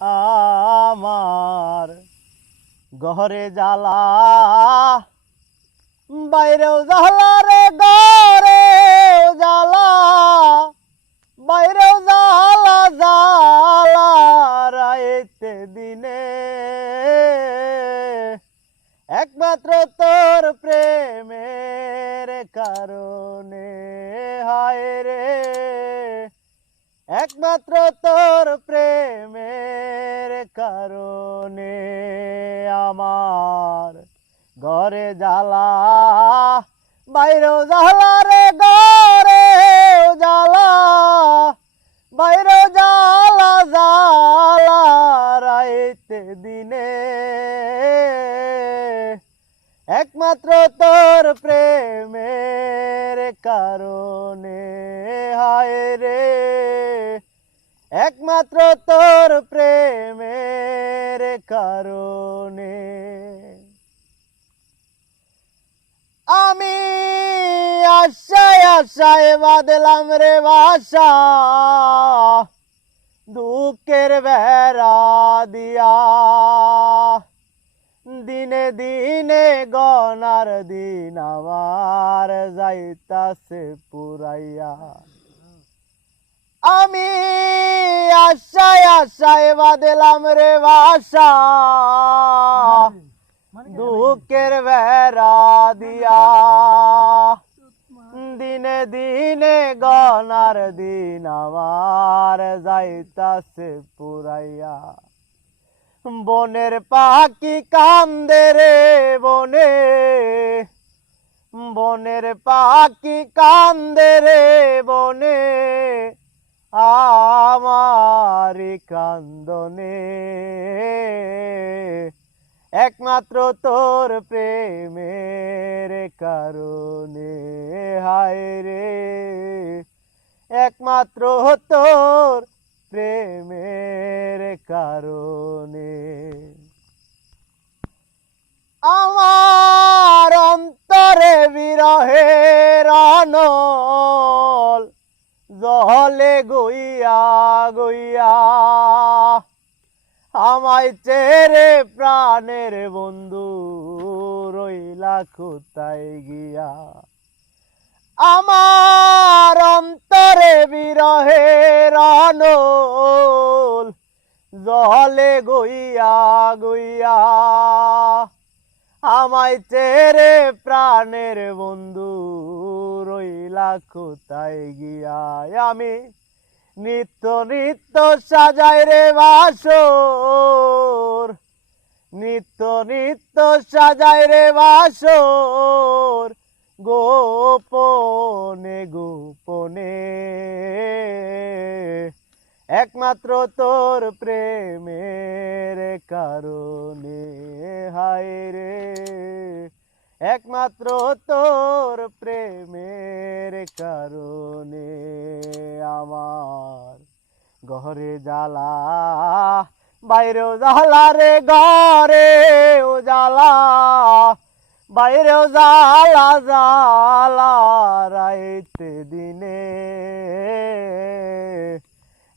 আমার ঘরে জ্বালা, বাইরেও জ্বালা রে ঘরে জ্বালা, বাইরেও জ্বালা জ্বালা রাইতে দিনে। একমাত্র তোর প্রেমের কারণে হায় রে। একমাত্র তোর প্রেমের জ্বালা বাইরেও জ্বালা রে ঘরে জ্বালা বাইরে জ্বালা জ্বালা রাইতে দিনে। একমাত্র তোর প্রেমের কারণে হায় রে। একমাত্র তোর প্রেমের কারণে আমি আশায় আশায় বাদলাম রে বাসা দুঃখের বেড়া দিয়া। দিনে দিনে গনার দিন আমার যাইতাছে পুরাইয়া। আমি আশায় আশায় বাদলাম রে বাসা দুঃখের বেড়া দিয়া। দিনে গনার দিন আমার যাইতাছে পুরাইয়া। বনের পাখি কান্দে রে বনে, বনের পাখি কান্দে রে বনে, আমারি কান্দনে। একমাত্র তোর প্রেমের কারণে, হায় একমাত্র তোর প্রেমের কারণে। আমার অন্তরে বিরহের অনল জলে গইয়া গইয়া আমায় চেরে প্রাণের বন্ধু রইলা কোথায় গিয়া? আমার অন্তরে বিরহের অনল জলে গইয়া গইয়া আমায় চেরে প্রাণের বন্ধু রইলা কোথায় গিয়া? আমি নিত্য নিত্য সাজাই রে বাসর, নিত্য নিত্য সাজাই রে বাসর গোপনে একমাত্র তোর প্রেমের কারণে, হায় রে। একমাত্র তোর প্রেমের কারণে আমার ঘরে জ্বালা, বাইরেও জ্বালা রে ঘরে ও জ্বালা, বাইরেও জ্বালা জ্বালা রাইতে দিনে